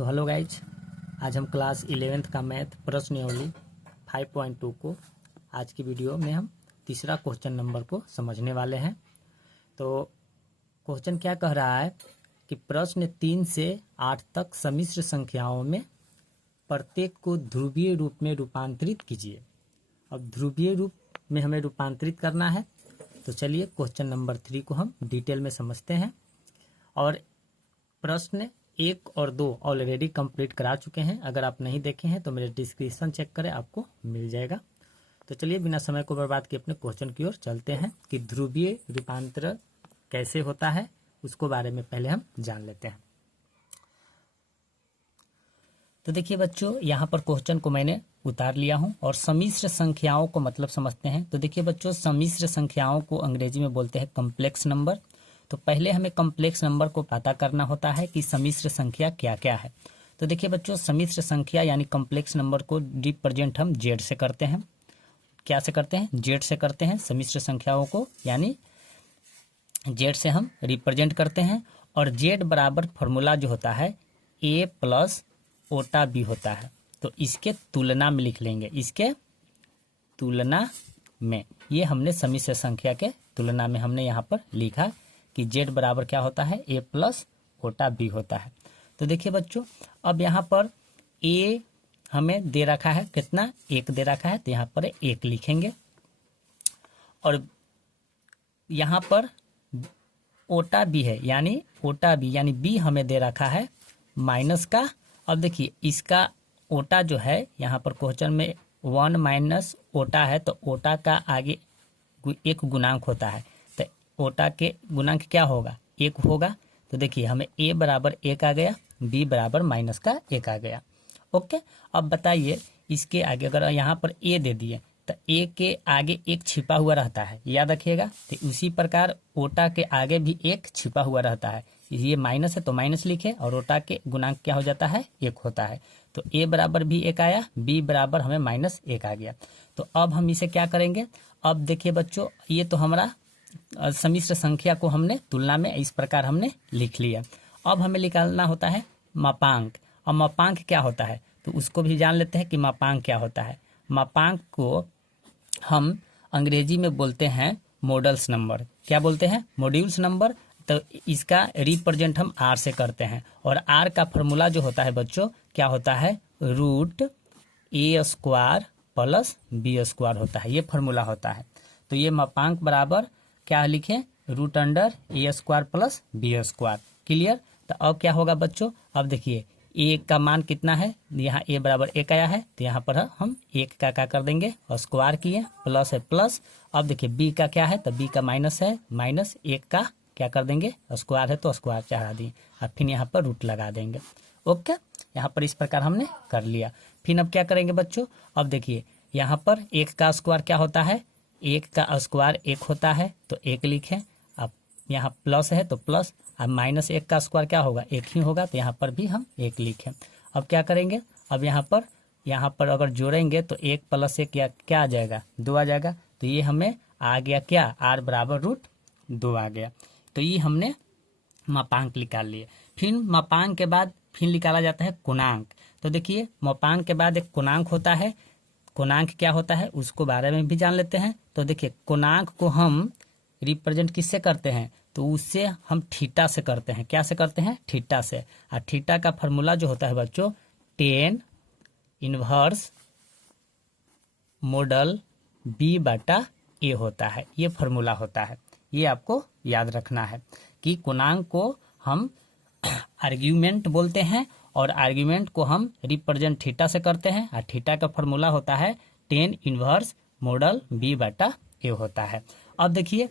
तो hello guys, आज हम क्लास 11th का मैथ प्रश्नावली 5.2 को आज की वीडियो में हम तीसरा क्वेश्चन नंबर को समझने वाले हैं। तो क्वेश्चन क्या कह रहा है कि प्रश्न 3 से 8 तक सम्मिश्र संख्याओं में प्रत्येक को ध्रुवीय रूप में रूपांतरित कीजिए। अब ध्रुवीय रूप में हमें रूपांतरित करना है, तो चलिए क्वेश्चन नंबर 3 को हम डिटेल में समझते हैं। और प्रश्न 1 और 2 ऑलरेडी कंप्लीट करा चुके हैं। अगर आप नहीं देखे हैं तो मेरे डिस्क्रिप्शन चेक करें, आपको मिल जाएगा। तो चलिए बिना समय को बर्बाद किए अपने क्वेश्चन की ओर चलते हैं कि ध्रुवीय रूपांतरण कैसे होता है, उसको बारे में पहले हम जान लेते हैं। तो देखिए बच्चों, यहाँ पर क्वेश्चन को मैंने उतार लिया हूँ और सम्मिश्र संख्याओं को मतलब समझते हैं। तो देखिए बच्चों, सम्मिश्र संख्याओं को अंग्रेजी में बोलते हैं कॉम्प्लेक्स नंबर। तो पहले हमें कॉम्प्लेक्स नंबर को पता करना होता है कि सम्मिश्र संख्या क्या क्या है। तो देखिए बच्चों, सम्मिश्र संख्या यानी कॉम्प्लेक्स नंबर को रिप्रेजेंट हम जेड से करते हैं। क्या से करते हैं? जेड से करते हैं। सम्मिश्र संख्याओं को यानी जेड से हम रिप्रेजेंट करते हैं। और जेड बराबर फॉर्मूला जो होता है ए प्लस ओटा बी होता है। तो इसके तुलना में लिख लेंगे, इसके तुलना में, ये हमने सम्मिश्र संख्या के तुलना में हमने यहाँ पर लिखा कि जेड बराबर क्या होता है, ए प्लस ओटा बी होता है। तो देखिए बच्चों, अब यहाँ पर ए हमें दे रखा है कितना, 1 दे रखा है, तो यहाँ पर 1 लिखेंगे। और यहाँ पर ओटा बी है, यानी ओटा बी यानी बी हमें दे रखा है माइनस का। अब देखिए इसका ओटा जो है यहाँ पर क्वेश्चन में 1 माइनस ओटा है, तो ओटा का आगे एक गुणांक होता है, तो ओटा के गुणांक क्या होगा, 1 होगा। तो देखिए हमें ए बराबर 1 आ गया, बी बराबर माइनस का 1 आ गया। ओके, अब बताइए इसके आगे अगर यहाँ पर ए दे दिए तो ए के आगे 1 छिपा हुआ रहता है, याद रखिएगा। तो उसी प्रकार ओटा के आगे भी 1 छिपा हुआ रहता है। ये माइनस है तो माइनस लिखे, और ओटा के गुणांक क्या हो जाता है, 1 होता है। तो ए बराबर भी 1 आया, बी बराबर हमें माइनस 1 आ गया। तो अब हम इसे क्या करेंगे, अब देखिए बच्चों, ये तो हमारा सम्मिश्र संख्या को हमने तुलना में इस प्रकार हमने लिख लिया। अब हमें निकालना होता है मापांक। और मापांक क्या होता है तो उसको भी जान लेते हैं कि मापांक क्या होता है। मापांक को हम अंग्रेजी में बोलते हैं मॉडल्स नंबर। क्या बोलते हैं? Modules number. तो इसका रिप्रेजेंट हम आर से करते हैं। और आर का फॉर्मूला जो होता है बच्चों, क्या होता है, रूट ए स्क्वायर प्लस बी स्क्वायर होता है, ये फॉर्मूला होता है। तो ये मापांक बराबर क्या लिखें, root under A square plus B square. Clear? तो अब क्या होगा बच्चों, अब देखिए ए का मान कितना है, यहाँ ए बराबर 1 आया है, तो यहाँ पर हम 1 का क्या कर देंगे, स्क्वायर किए, प्लस है प्लस। अब देखिए बी का क्या है, तो बी का माइनस है, माइनस 1 का क्या कर देंगे, स्क्वायर है तो स्क्वायर चढ़ा दिए, और फिर यहाँ पर रूट लगा देंगे। ओके, यहाँ पर इस प्रकार हमने कर लिया। फिर अब क्या करेंगे बच्चों, अब देखिए यहाँ पर 1 का स्क्वायर क्या होता है, 1 का स्क्वायर 1 होता है, तो 1 लिखें। अब यहाँ प्लस है तो प्लस, अब माइनस 1 का स्क्वायर क्या होगा, 1 ही होगा, तो यहाँ पर भी हम 1 लिखें। अब क्या करेंगे, अब यहाँ पर अगर जोड़ेंगे तो 1 प्लस 1 क्या आ जाएगा, 2 आ जाएगा। तो ये हमें आ गया क्या, आर बराबर रूट 2 आ गया। तो ये हमने मापांक निकाल लिए। फिर मापांक के बाद फिर निकाला जाता है गुणांक। तो देखिए मापांक के बाद एक गुणांक होता है। गुणांक क्या होता है उसको बारे में भी जान लेते हैं। तो देखिए गुणांक को हम रिप्रेजेंट किससे करते हैं, तो उससे हम थीटा से करते हैं। क्या से करते हैं, थीटा से। और थीटा का फॉर्मूला जो होता है बच्चों, tan इनवर्स मॉडल बी बटा ए होता है, ये फॉर्मूला होता है। ये आपको याद रखना है कि गुणांक को हम आर्ग्यूमेंट बोलते हैं, और आर्ग्यूमेंट को हम रिप्रेजेंट थीटा से करते हैं। और थीटा का फॉर्मूला होता है tan इनवर्स मॉडल बी बटा ए होता है। अब देखिए,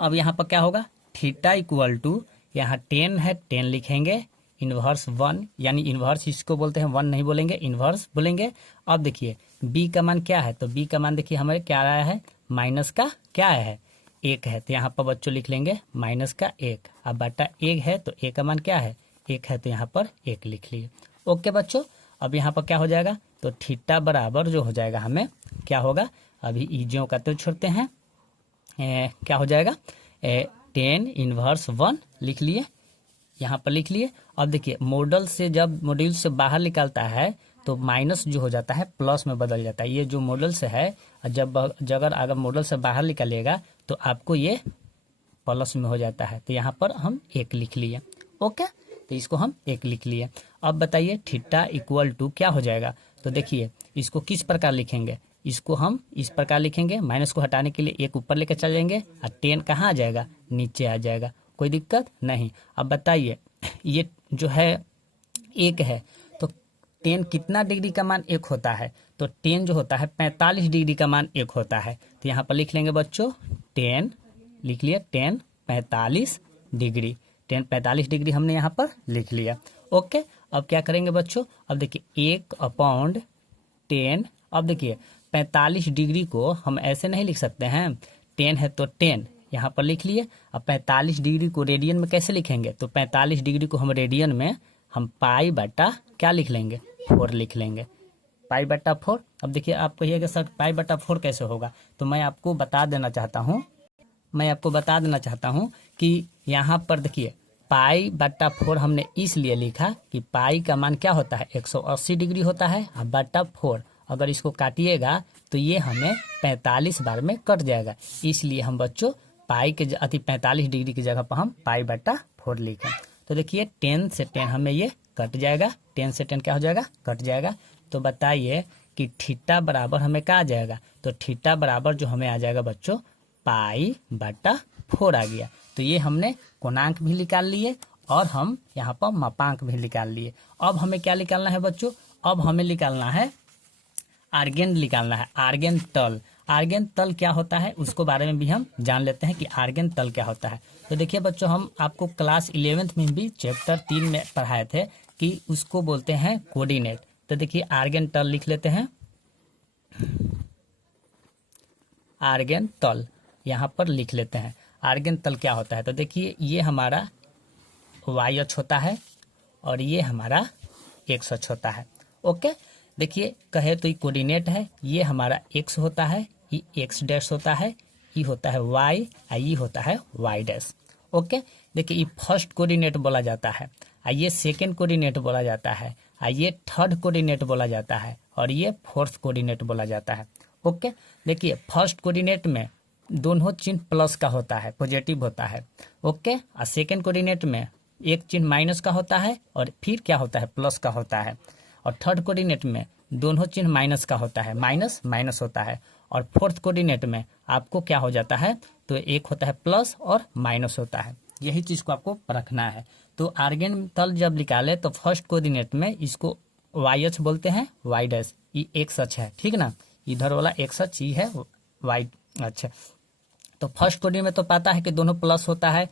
अब यहाँ पर क्या होगा, थीटा इक्वल टू, यहाँ 10 है, 10 लिखेंगे, इनवर्स 1, यानी इनवर्स इसको बोलते हैं, 1 नहीं बोलेंगे, इनवर्स बोलेंगे। अब देखिए बी का मान क्या है, तो बी का मान देखिए हमारे क्या आया है, माइनस का क्या आया है, 1 है, तो यहाँ पर बच्चों लिख लेंगे माइनस का 1। अब बटा 1 है तो ए का मान क्या है, 1 है, तो यहाँ पर 1 लिख लिए। ओके बच्चों, अब यहाँ पर क्या हो जाएगा, तो थीटा बराबर जो हो जाएगा हमें क्या होगा, अभी ईजियों का तो छोड़ते हैं, क्या हो जाएगा, tan इनवर्स 1 लिख लिए, यहाँ पर लिख लिए। अब देखिए मॉडल से जब मॉड्यूल से बाहर निकलता है तो माइनस जो हो जाता है प्लस में बदल जाता है। ये जो मॉडल से है जब अगर मॉडल से बाहर निकलेगा तो आपको ये प्लस में हो जाता है। तो यहाँ पर हम 1 लिख लिए। ओके, तो इसको हम 1 लिख लिए। अब बताइए थीटा इक्वल टू क्या हो जाएगा। तो देखिए इसको किस प्रकार लिखेंगे, इसको हम इस प्रकार लिखेंगे, माइनस को हटाने के लिए 1 ऊपर लेकर चल जाएंगे और 10 कहाँ आ जाएगा, नीचे आ जाएगा। कोई दिक्कत नहीं। अब बताइए ये जो है 1 है तो 10 कितना डिग्री का मान 1 होता है। तो 10 जो होता है 45 डिग्री का मान 1 होता है। तो यहाँ पर लिख लेंगे बच्चों 10 लिख लिए, 10 45 डिग्री, 10 45 डिग्री हमने यहाँ पर लिख लिया। ओके, अब क्या करेंगे बच्चों, अब देखिए 1/10। अब देखिए 45 डिग्री को हम ऐसे नहीं लिख सकते हैं, 10 है तो 10 यहाँ पर लिख लिए। अब 45 डिग्री को रेडियन में कैसे लिखेंगे, तो 45 डिग्री को हम रेडियन में हम पाई बटा क्या लिख लेंगे, 4 लिख लेंगे, पाई बटा 4। अब देखिए आप कहिएगा सर पाई बटा 4 कैसे होगा, तो मैं आपको बता देना चाहता हूँ कि यहाँ पर देखिए पाई बटा 4 हमने इसलिए लिखा कि पाई का मान क्या होता है 180 डिग्री होता है, और बटा 4 अगर इसको काटिएगा तो ये हमें 45 बार में कट जाएगा। इसलिए हम बच्चों पाई के 45 डिग्री की जगह पर हम पाई बटा 4 लिखें। तो देखिए 10 से 10 हमें ये कट जाएगा, 10 से 10 क्या हो जाएगा, कट जाएगा। तो बताइए कि थीटा बराबर हमें क्या आ जाएगा, तो थीटा बराबर जो हमें आ जाएगा बच्चों पाई बटा 4 आ गया। तो ये हमने कोणांक भी निकाल लिए और हम यहाँ पर मापांक भी निकाल लिए। अब हमें क्या निकालना है बच्चों, अब हमें निकालना है आर्गेन निकालना है, आर्गेन तल। आर्गेन तल क्या होता है उसको बारे में भी हम जान लेते हैं कि आर्गेन तल क्या होता है। तो देखिए बच्चों हम आपको क्लास 11th में भी चैप्टर 3 में पढ़ाए थे कि उसको बोलते हैं कोऑर्डिनेट। तो देखिए आर्गेन तल लिख लेते हैं, आर्गेन तल यहाँ पर लिख लेते हैं। आर्गेन तल क्या होता है, तो देखिए ये हमारा वाई अक्ष होता है और ये हमारा एक्स अक्ष होता है। ओके, देखिए कहे तो ये कोऑर्डिनेट है, ये हमारा एक्स होता है, ये एक्स डैश होता है, ये होता है वाई और ये होता है वाई डैश। ओके, देखिए ये फर्स्ट कोऑर्डिनेट बोला जाता है, और ये सेकेंड कोऑर्डिनेट बोला जाता है, और ये थर्ड कोऑर्डिनेट बोला जाता है, और ये फोर्थ कोऑर्डिनेट बोला जाता है। ओके, देखिए फर्स्ट कोऑर्डिनेट में दोनों चिन्ह प्लस का होता है, पॉजिटिव होता है। ओके, और सेकेंड कोऑर्डिनेट में एक चिन्ह माइनस का होता है और फिर क्या होता है, प्लस का होता है। और थर्ड कोऑर्डिनेट में दोनों चिन्ह माइनस का होता है, माइनस माइनस होता है। और फोर्थ कोऑर्डिनेट में आपको क्या हो जाता है, तो एक होता है प्लस और माइनस होता है। यही चीज को आपको परखना है। तो आर्गेन तल जब निकाले तो फर्स्ट कोऑर्डिनेट में इसको वाई अक्ष बोलते हैं, वाई डैश ये एक्स अक्ष है, ठीक ना, इधर वाला एक्स अक्ष ये है वाई अक्ष। तो फर्स्ट कोऑर्डिनेट में तो पता है कि दोनों प्लस होता है,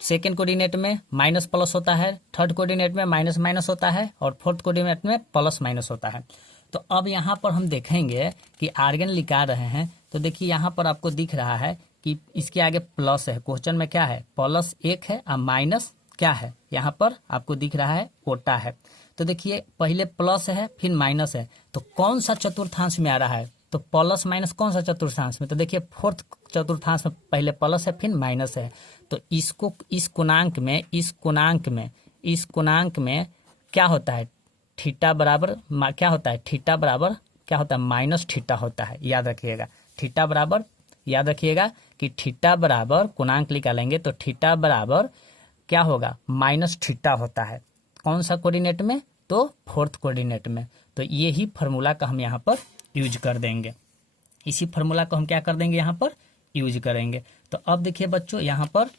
सेकेंड कोऑर्डिनेट में माइनस प्लस होता है, थर्ड कोऑर्डिनेट में माइनस माइनस होता है, और फोर्थ कोऑर्डिनेट में प्लस माइनस होता है। तो अब यहाँ पर हम देखेंगे कि आर्गेन निकाल रहे हैं। तो देखिए यहाँ पर आपको दिख रहा है कि इसके आगे प्लस है, क्वेश्चन में क्या है, प्लस 1 है और माइनस क्या है, यहाँ पर आपको दिख रहा है ओटा है। तो देखिए पहले प्लस है फिर माइनस है, तो कौन सा चतुर्थांश में आ रहा है, तो प्लस माइनस कौन सा चतुर्थांश में, तो देखिए फोर्थ चतुर्थांश में पहले प्लस है फिर माइनस है। तो इसको इस कोणांक में क्या होता है, थीटा बराबर क्या होता है, थीटा बराबर क्या होता है, माइनस थीटा होता है। याद रखिएगा थीटा बराबर, याद रखिएगा कि थीटा बराबर कोणांक निकालेंगे तो थीटा बराबर क्या होगा, माइनस थीटा होता है। कौन सा कोऑर्डिनेट में, तो फोर्थ कोऑर्डिनेट में। तो यही फार्मूला का हम यहाँ पर यूज कर देंगे, इसी फार्मूला को हम क्या कर देंगे, यहाँ पर यूज करेंगे। तो अब देखिए बच्चों यहाँ पर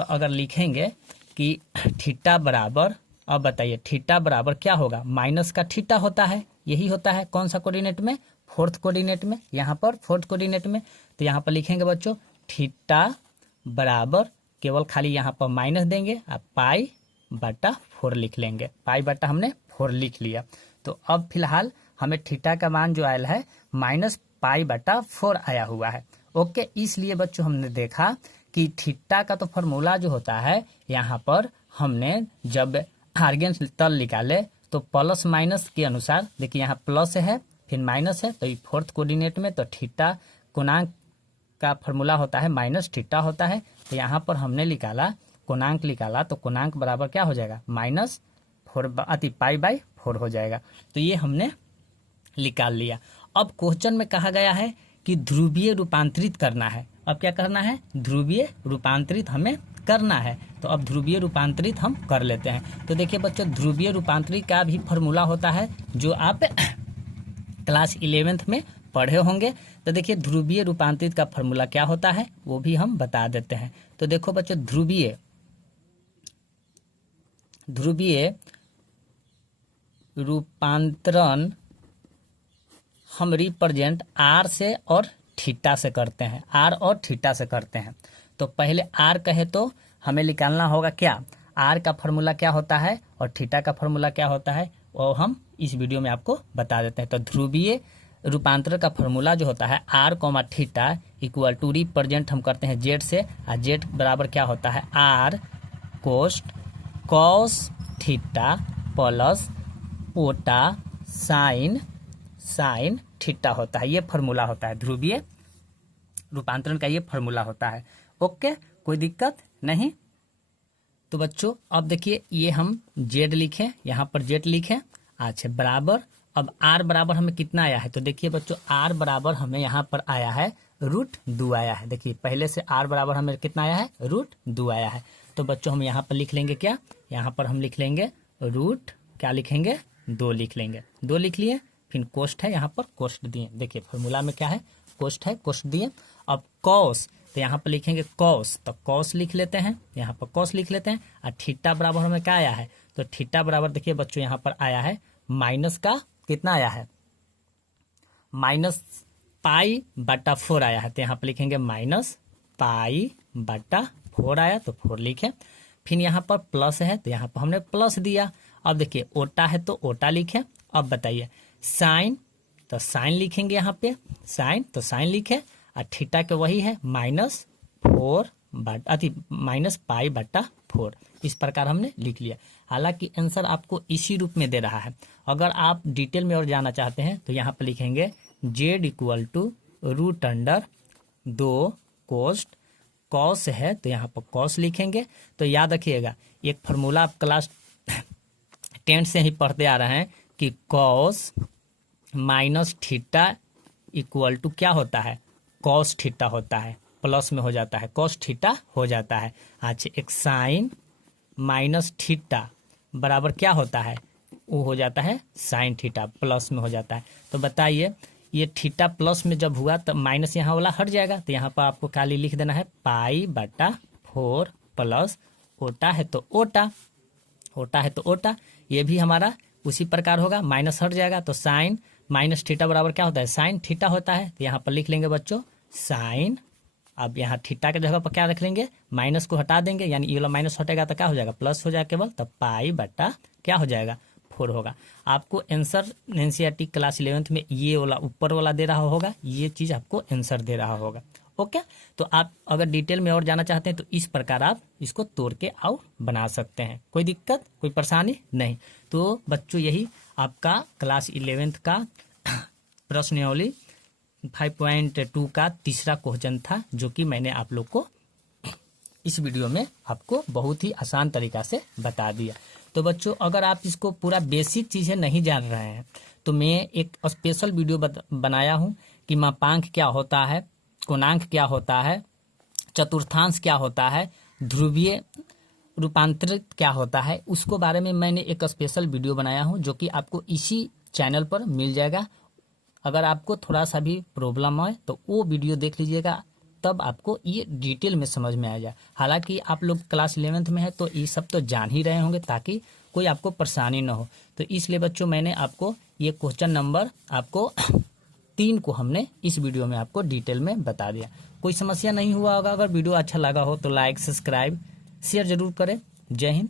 अगर लिखेंगे कि थीटा बराबर, अब बताइए थीटा बराबर क्या होगा, माइनस का थीटा होता है, यही होता है कौन सा कोऑर्डिनेट में, फोर्थ कोऑर्डिनेट में, यहाँ पर फोर्थ कोऑर्डिनेट में। तो यहाँ पर लिखेंगे बच्चों थीटा बराबर केवल खाली यहाँ पर माइनस देंगे और पाई बटा 4 लिख लेंगे, पाई बटा हमने 4 लिख लिया। तो अब फिलहाल हमें थीटा का मान जो आया है माइनस पाई बटा 4 आया हुआ है। ओके, इसलिए बच्चों हमने देखा कि थीटा का तो फॉर्मूला जो होता है, यहाँ पर हमने जब आर्गेन तल निकाले तो प्लस माइनस के अनुसार, देखिए यहाँ प्लस है फिर माइनस है, तो ये फोर्थ कोऑर्डिनेट में तो थीटा कोणांक का फॉर्मूला होता है माइनस थीटा होता है। तो यहाँ पर हमने निकाला कोणांक निकाला तो कोणांक बराबर क्या हो जाएगा -4 पाई/4 हो जाएगा। तो ये हमने निकाल लिया। अब क्वेश्चन में कहा गया है कि ध्रुवीय रूपांतरित करना है। अब क्या करना है, ध्रुवीय रूपांतरित हमें करना है। तो अब ध्रुवीय रूपांतरित हम कर लेते हैं। तो देखिए बच्चों, ध्रुवीय रूपांतरित का भी फॉर्मूला होता है जो आप क्लास 11th में पढ़े होंगे। तो देखिए ध्रुवीय रूपांतरित का फॉर्मूला क्या होता है वो भी हम बता देते हैं। तो देखो बच्चों, ध्रुवीय रूपांतरण हम रिप्रेजेंट आर से और थीटा से करते हैं, आर और थीटा से करते हैं। तो पहले आर कहे तो हमें निकालना होगा क्या, आर का फॉर्मूला क्या होता है और थीटा का फॉर्मूला क्या होता है, वो हम इस वीडियो में आपको बता देते हैं। तो ध्रुवीय रूपांतरण का फॉर्मूला जो होता है R comma theta equal to represent हम करते हैं जेड से, और जेड बराबर क्या होता है आर कॉस थीटा प्लस ओटा साइन थीटा होता है। ये फॉर्मूला होता है ध्रुवीय रूपांतरण का, ये फॉर्मूला होता है। ओके, कोई दिक्कत नहीं। तो बच्चों अब देखिए ये हम जेड लिखें, यहाँ पर जेड लिखें, अच्छा बराबर। अब आर बराबर हमें कितना आया है, तो देखिए बच्चों आर बराबर हमें यहाँ पर आया है √2 आया है। देखिए पहले से आर बराबर हमें कितना आया है, √2 आया है। तो बच्चों हम यहाँ पर लिख लेंगे क्या, यहाँ पर हम लिख लेंगे क्या लिखेंगे, 2 लिख लेंगे। 2 लिख लिए, फिर कोष्ठ है, यहाँ पर कोष्ठ दिए। देखिए फॉर्मूला में क्या है, कोष्ठ है, कोष्ठ दिए। अब कॉस, तो यहाँ पर लिखेंगे कॉस, तो कॉस लिख लेते हैं, यहाँ पर कॉस लिख लेते हैं। और थीटा बराबर हमें क्या आया है, तो थीटा बराबर देखिए बच्चों यहाँ पर आया है माइनस का कितना आया है, -π/4 आया है। तो यहाँ पर लिखेंगे -π/4 आया, तो 4 लिखे। फिर यहाँ पर प्लस है तो यहाँ पर हमने प्लस दिया। अब देखिए ओटा है तो ओटा लिखे। अब बताइए साइन, तो साइन लिखेंगे यहाँ पे, साइन तो साइन लिखे। और थीटा के वही है -π/4, इस प्रकार हमने लिख लिया। हालांकि आंसर आपको इसी रूप में दे रहा है। अगर आप डिटेल में और जाना चाहते हैं तो यहाँ पर लिखेंगे जेड इक्वल टू √2 कॉस है तो यहाँ पर कॉस लिखेंगे। तो याद रखिएगा एक फार्मूला आप क्लास 10 से ही पढ़ते आ रहे हैं कि cos minus theta equal to क्या होता है, कॉस थीटा होता है, प्लस में हो जाता है, कॉस थीटा हो जाता है। अच्छा एक साइन माइनस थीटा बराबर क्या होता है, वो हो जाता है साइन थीटा, प्लस में हो जाता है। तो बताइए ये थीटा प्लस में जब हुआ तो माइनस यहाँ वाला हट जाएगा। तो यहाँ पर आपको खाली लिख देना है π/4 प्लस ओटा है तो ओटा है तो ओटा, ये भी हमारा उसी प्रकार होगा, माइनस हट जाएगा। तो साइन माइनस थीटा बराबर क्या होता है, साइन थीटा होता है। तो यहाँ पर लिख लेंगे बच्चों साइन। अब यहाँ थीटा के जगह पर क्या रख लेंगे, माइनस को हटा देंगे, यानी ये वाला माइनस हटेगा तो क्या हो जाएगा, प्लस हो जाएगा केवल। तो π/4 क्या हो जाएगा, 4 होगा। आपको आंसर एनसीईआरटी क्लास 11th में ये वाला ऊपर वाला दे रहा होगा, ये चीज आपको आंसर दे रहा होगा। ओके, तो आप अगर डिटेल में और जाना चाहते हैं तो इस प्रकार आप इसको तोड़ के और बना सकते हैं, कोई दिक्कत कोई परेशानी नहीं। तो बच्चों यही आपका क्लास 11th का प्रश्नावली 5.2 का तीसरा क्वेश्चन था, जो कि मैंने आप लोग को इस वीडियो में आपको बहुत ही आसान तरीका से बता दिया। तो बच्चों अगर आप इसको पूरा बेसिक चीज़ें नहीं जान रहे हैं तो मैं एक स्पेशल वीडियो बनाया हूँ कि मापांक क्या होता है, कोणांक क्या होता है, चतुर्थांश क्या होता है, ध्रुवीय रूपांतरित क्या होता है, उसको बारे में मैंने एक स्पेशल वीडियो बनाया हूँ जो कि आपको इसी चैनल पर मिल जाएगा। अगर आपको थोड़ा सा भी प्रॉब्लम है तो वो वीडियो देख लीजिएगा, तब आपको ये डिटेल में समझ में आ जाए। हालांकि आप लोग क्लास 11th में है तो ये सब तो जान ही रहे होंगे ताकि कोई आपको परेशानी ना हो। तो इसलिए बच्चों मैंने आपको ये क्वेश्चन नंबर आपको 3 को हमने इस वीडियो में आपको डिटेल में बता दिया। कोई समस्या नहीं हुआ होगा। अगर वीडियो अच्छा लगा हो तो लाइक सब्सक्राइब शेयर जरूर करें। जय हिंद।